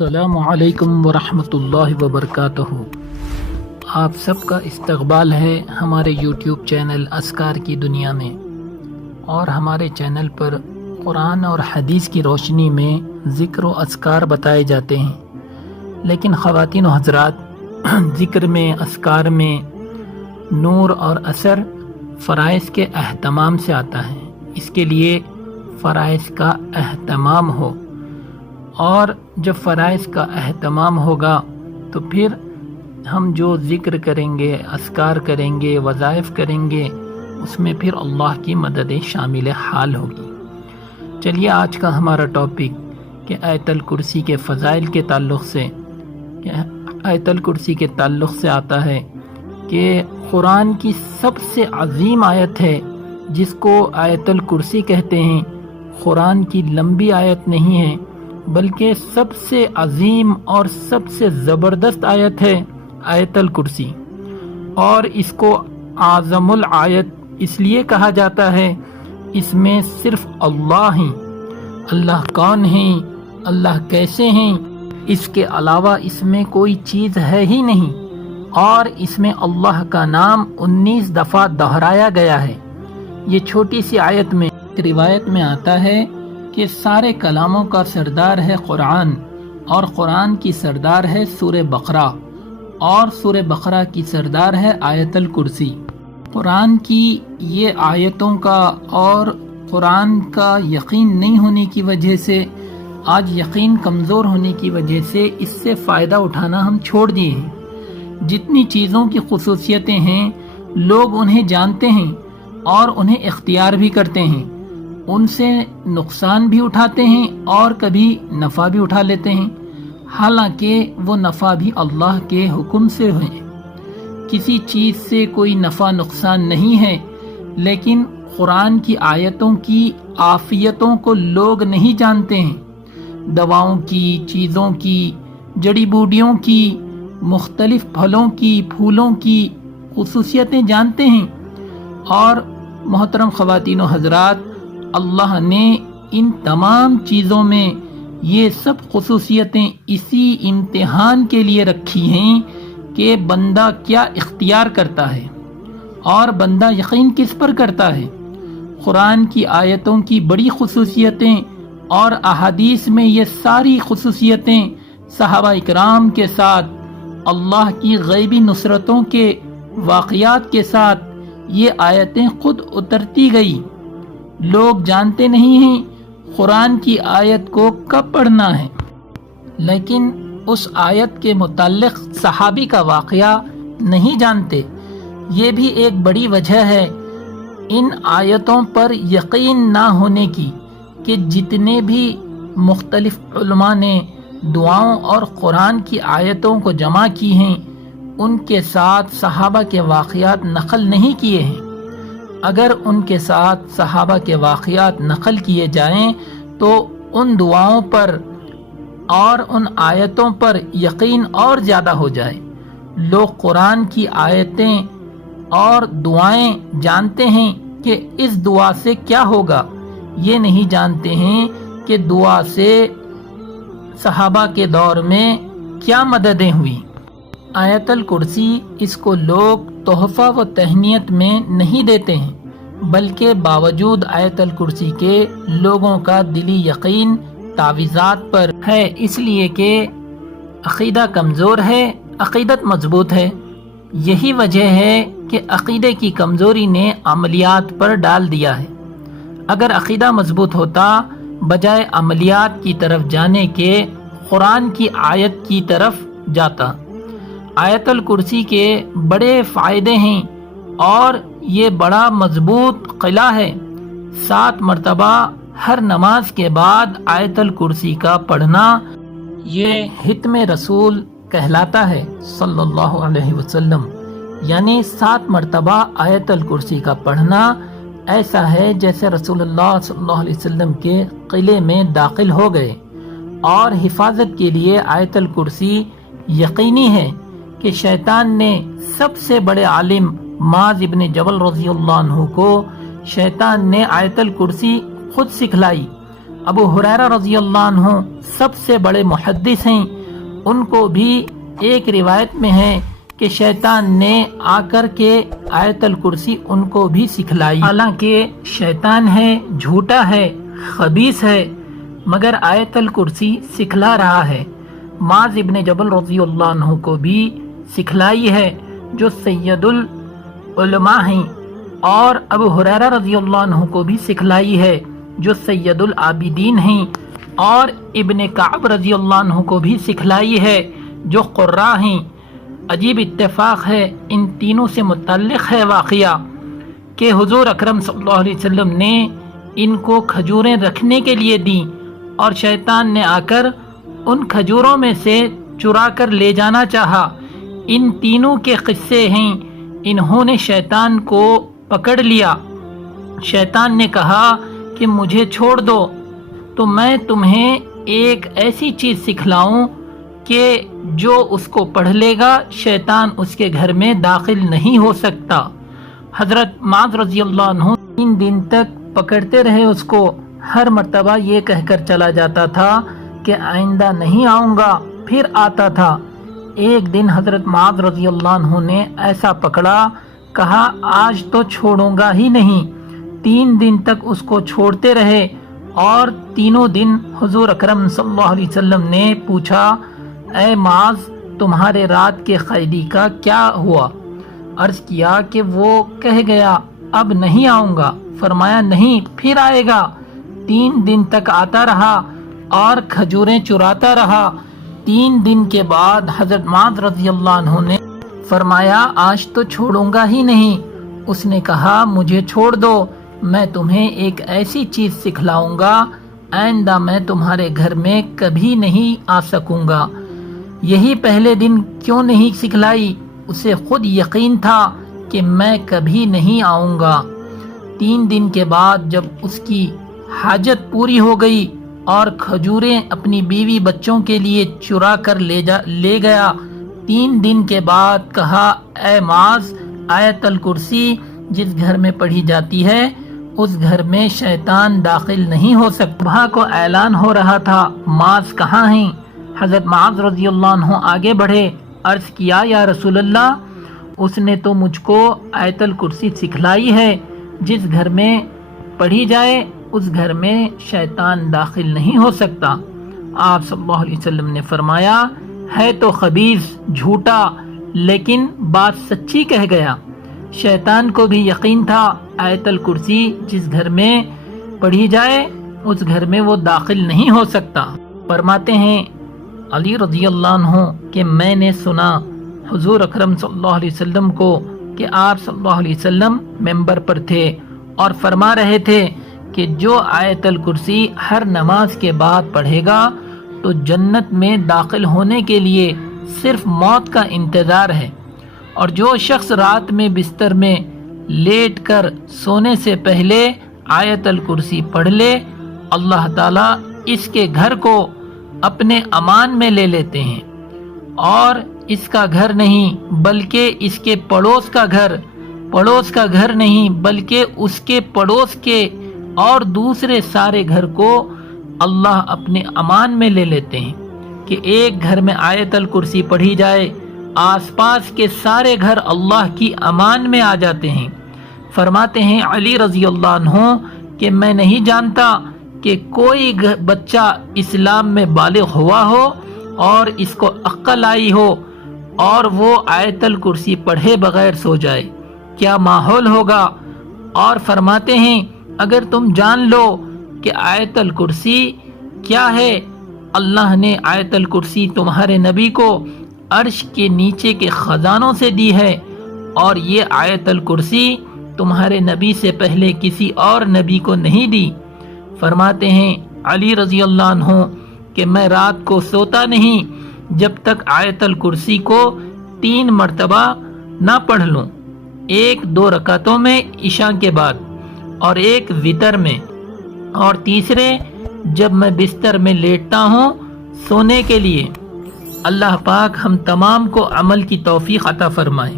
السلام علیکم ورحمۃ اللہ وبرکاتہ۔ آپ سب کا استقبال ہے ہمارے یوٹیوب چینل اذکار کی دنیا میں، اور ہمارے چینل پر قرآن اور حدیث کی روشنی میں ذکر و اذکار بتائے جاتے ہیں۔ لیکن خواتین و حضرات، ذکر میں، اذکار میں نور اور اثر فرائض کے اہتمام سے آتا ہے۔ اس کے لیے فرائض کا اہتمام ہو، اور جب فرائض کا اہتمام ہوگا تو پھر ہم جو ذکر کریں گے، اذکار کریں گے، وظائف کریں گے، اس میں پھر اللہ کی مدد شامل حال ہوگی۔ چلیے آج کا ہمارا ٹاپک کہ آیت الکرسی کے فضائل کے تعلق سے، آیت الکرسی کے تعلق سے آتا ہے کہ قرآن کی سب سے عظیم آیت ہے جس کو آیت الکرسی کہتے ہیں۔ قرآن کی لمبی آیت نہیں ہے، بلکہ سب سے عظیم اور سب سے زبردست آیت ہے آیت الکرسی، اور اس کو اعظم الآیت اس لیے کہا جاتا ہے، اس میں صرف اللہ ہیں، اللہ کون ہیں، اللہ کیسے ہیں، اس کے علاوہ اس میں کوئی چیز ہے ہی نہیں، اور اس میں اللہ کا نام 19 دفعہ دہرایا گیا ہے۔ یہ چھوٹی سی آیت میں روایت میں آتا ہے کہ سارے کلاموں کا سردار ہے قرآن، اور قرآن کی سردار ہے سورہ بقرہ، اور سورہ بقرہ کی سردار ہے آیت الکرسی۔ قرآن کی یہ آیتوں کا اور قرآن کا یقین نہیں ہونے کی وجہ سے، آج یقین کمزور ہونے کی وجہ سے اس سے فائدہ اٹھانا ہم چھوڑ دیے ہیں۔ جتنی چیزوں کی خصوصیتیں ہیں لوگ انہیں جانتے ہیں اور انہیں اختیار بھی کرتے ہیں، ان سے نقصان بھی اٹھاتے ہیں اور کبھی نفع بھی اٹھا لیتے ہیں، حالانکہ وہ نفع بھی اللہ کے حکم سے ہوئے۔ کسی چیز سے کوئی نفع نقصان نہیں ہے، لیکن قرآن کی آیتوں کی عافیتوں کو لوگ نہیں جانتے ہیں۔ دواؤں کی، چیزوں کی، جڑی بوٹیوں کی، مختلف پھلوں کی، پھولوں کی خصوصیتیں جانتے ہیں، اور محترم خواتین و حضرات، اللہ نے ان تمام چیزوں میں یہ سب خصوصیتیں اسی امتحان کے لیے رکھی ہیں کہ بندہ کیا اختیار کرتا ہے اور بندہ یقین کس پر کرتا ہے۔ قرآن کی آیتوں کی بڑی خصوصیتیں اور احادیث میں یہ ساری خصوصیتیں صحابہ اکرام کے ساتھ، اللہ کی غیبی نصرتوں کے واقعات کے ساتھ یہ آیتیں خود اترتی گئی۔ لوگ جانتے نہیں ہیں قرآن کی آیت کو کب پڑھنا ہے، لیکن اس آیت کے متعلق صحابی کا واقعہ نہیں جانتے۔ یہ بھی ایک بڑی وجہ ہے ان آیتوں پر یقین نہ ہونے کی، کہ جتنے بھی مختلف علماء نے دعاؤں اور قرآن کی آیتوں کو جمع کی ہیں، ان کے ساتھ صحابہ کے واقعات نقل نہیں کیے ہیں۔ اگر ان کے ساتھ صحابہ کے واقعات نقل کیے جائیں تو ان دعاؤں پر اور ان آیتوں پر یقین اور زیادہ ہو جائے۔ لوگ قرآن کی آیتیں اور دعائیں جانتے ہیں کہ اس دعا سے کیا ہوگا، یہ نہیں جانتے ہیں کہ دعا سے صحابہ کے دور میں کیا مددیں ہوئی۔ آیت الکرسی، اس کو لوگ تحفہ و تہنیت میں نہیں دیتے ہیں، بلکہ باوجود آیت الکرسی کے لوگوں کا دلی یقین تعویذات پر ہے، اس لیے کہ عقیدہ کمزور ہے، عقیدت مضبوط ہے۔ یہی وجہ ہے کہ عقیدے کی کمزوری نے عملیات پر ڈال دیا ہے۔ اگر عقیدہ مضبوط ہوتا، بجائے عملیات کی طرف جانے کے قرآن کی آیت کی طرف جاتا۔ آیت الکرسی کے بڑے فائدے ہیں، اور یہ بڑا مضبوط قلعہ ہے۔ 7 مرتبہ ہر نماز کے بعد آیت الکرسی کا پڑھنا یہ حتم رسول کہلاتا ہے صلی اللہ علیہ وسلم، یعنی 7 مرتبہ آیت الکرسی کا پڑھنا ایسا ہے جیسے رسول اللہ صلی اللہ علیہ وسلم کے قلعے میں داخل ہو گئے۔ اور حفاظت کے لیے آیت الکرسی یقینی ہے کہ شیطان نے سب سے بڑے عالم معاذ ابن جبل رضی اللہ عنہ کو شیطان نے آیت الکرسی خود سکھلائی۔ ابو ہریرہ رضی اللہ عنہ سب سے بڑے محدث ہیں، ان کو بھی ایک روایت میں ہے کہ شیطان نے آ کر کے آیت الکرسی ان کو بھی سکھلائی۔ حالانکہ شیطان ہے، جھوٹا ہے، خبیث ہے، مگر آیت الکرسی سکھلا رہا ہے۔ معاذ ابن جبل رضی اللہ عنہ کو بھی سکھلائی ہے، جو سید العلماء ہیں، اور ابو ہریرہ رضی اللہ عنہ کو بھی سکھلائی ہے، جو سید العابدین ہیں، اور ابن کعب رضی اللہ عنہ کو بھی سکھلائی ہے، جو قراء ہیں۔ عجیب اتفاق ہے، ان تینوں سے متعلق ہے واقعہ کہ حضور اکرم صلی اللہ علیہ وسلم نے ان کو کھجوریں رکھنے کے لیے دیں، اور شیطان نے آ کر ان کھجوروں میں سے چرا کر لے جانا چاہا۔ ان تینوں کے قصے ہیں۔ انہوں نے شیطان کو پکڑ لیا۔ شیطان نے کہا کہ مجھے چھوڑ دو تو میں تمہیں ایک ایسی چیز سکھلاؤں کہ جو اس کو پڑھ لے گا شیطان اس کے گھر میں داخل نہیں ہو سکتا۔ حضرت معاذ رضی اللہ عنہ 3 دن تک پکڑتے رہے اس کو، ہر مرتبہ یہ کہہ کر چلا جاتا تھا کہ آئندہ نہیں آؤں گا، پھر آتا تھا۔ ایک دن حضرت معاذ رضی اللہ عنہ نے ایسا پکڑا، کہا آج تو چھوڑوں گا ہی نہیں۔ 3 دن تک اس کو چھوڑتے رہے، اور تینوں دن حضور اکرم صلی اللہ علیہ وسلم نے پوچھا، اے معاذ تمہارے رات کے قیدی کا کیا ہوا؟ عرض کیا کہ وہ کہہ گیا اب نہیں آؤں گا۔ فرمایا نہیں، پھر آئے گا۔ 3 دن تک آتا رہا اور کھجوریں چراتا رہا۔ 3 دن کے بعد حضرت معاذ رضی اللہ عنہ نے فرمایا آج تو چھوڑوں گا ہی نہیں۔ اس نے کہا مجھے چھوڑ دو، میں تمہیں ایک ایسی چیز سکھلاؤں گا آئندہ میں تمہارے گھر میں کبھی نہیں آ سکوں گا۔ یہی پہلے دن کیوں نہیں سکھلائی؟ اسے خود یقین تھا کہ میں کبھی نہیں آؤں گا۔ 3 دن کے بعد جب اس کی حاجت پوری ہو گئی اور کھجوریں اپنی بیوی بچوں کے لیے چرا کر لے گیا، 3 دن کے بعد کہا اے معاذ آیت الکرسی جس گھر میں پڑھی جاتی ہے اس گھر میں شیطان داخل نہیں ہو سکتا۔ صبح کو اعلان ہو رہا تھا معاذ کہاں ہیں؟ حضرت معاذ رضی اللہ عنہ آگے بڑھے، عرض کیا یا رسول اللہ اس نے تو مجھ کو آیت الکرسی سکھلائی ہے، جس گھر میں پڑھی جائے اس گھر میں شیطان داخل نہیں ہو سکتا۔ آپ صلی اللہ علیہ وسلم نے فرمایا ہے تو خبیث، جھوٹا، لیکن بات سچی کہہ گیا۔ شیطان کو بھی یقین تھا آیت الکرسی جس گھر میں پڑھی جائے اس گھر میں وہ داخل نہیں ہو سکتا۔ فرماتے ہیں علی رضی اللہ عنہ کہ میں نے سنا حضور اکرم صلی اللہ علیہ وسلم کو کہ آپ صلی اللہ علیہ وسلم ممبر پر تھے اور فرما رہے تھے کہ جو آیت الکرسی ہر نماز کے بعد پڑھے گا تو جنت میں داخل ہونے کے لیے صرف موت کا انتظار ہے، اور جو شخص رات میں بستر میں لیٹ کر سونے سے پہلے آیت الکرسی پڑھ لے اللہ تعالیٰ اس کے گھر کو اپنے امان میں لے لیتے ہیں، اور اس کا گھر نہیں بلکہ اس کے پڑوس کا گھر نہیں بلکہ اس کے پڑوس کے اور دوسرے سارے گھر کو اللہ اپنے امان میں لے لیتے ہیں کہ ایک گھر میں آیت الکرسی پڑھی جائے آس پاس کے سارے گھر اللہ کی امان میں آ جاتے ہیں۔ فرماتے ہیں علی رضی اللہ عنہ کہ میں نہیں جانتا کہ کوئی بچہ اسلام میں بالغ ہوا ہو اور اس کو عقل آئی ہو اور وہ آیت الکرسی پڑھے بغیر سو جائے، کیا ماحول ہوگا؟ اور فرماتے ہیں اگر تم جان لو کہ آیت الکرسی کیا ہے، اللہ نے آیت الکرسی تمہارے نبی کو عرش کے نیچے کے خزانوں سے دی ہے، اور یہ آیت الکرسی تمہارے نبی سے پہلے کسی اور نبی کو نہیں دی۔ فرماتے ہیں علی رضی اللہ عنہ کہ میں رات کو سوتا نہیں جب تک آیت الکرسی کو 3 مرتبہ نہ پڑھ لوں، 1-2 رکعتوں میں عشاء کے بعد، اور 1 وتر میں، اور تیسرے جب میں بستر میں لیٹتا ہوں سونے کے لیے۔ اللہ پاک ہم تمام کو عمل کی توفیق عطا فرمائے۔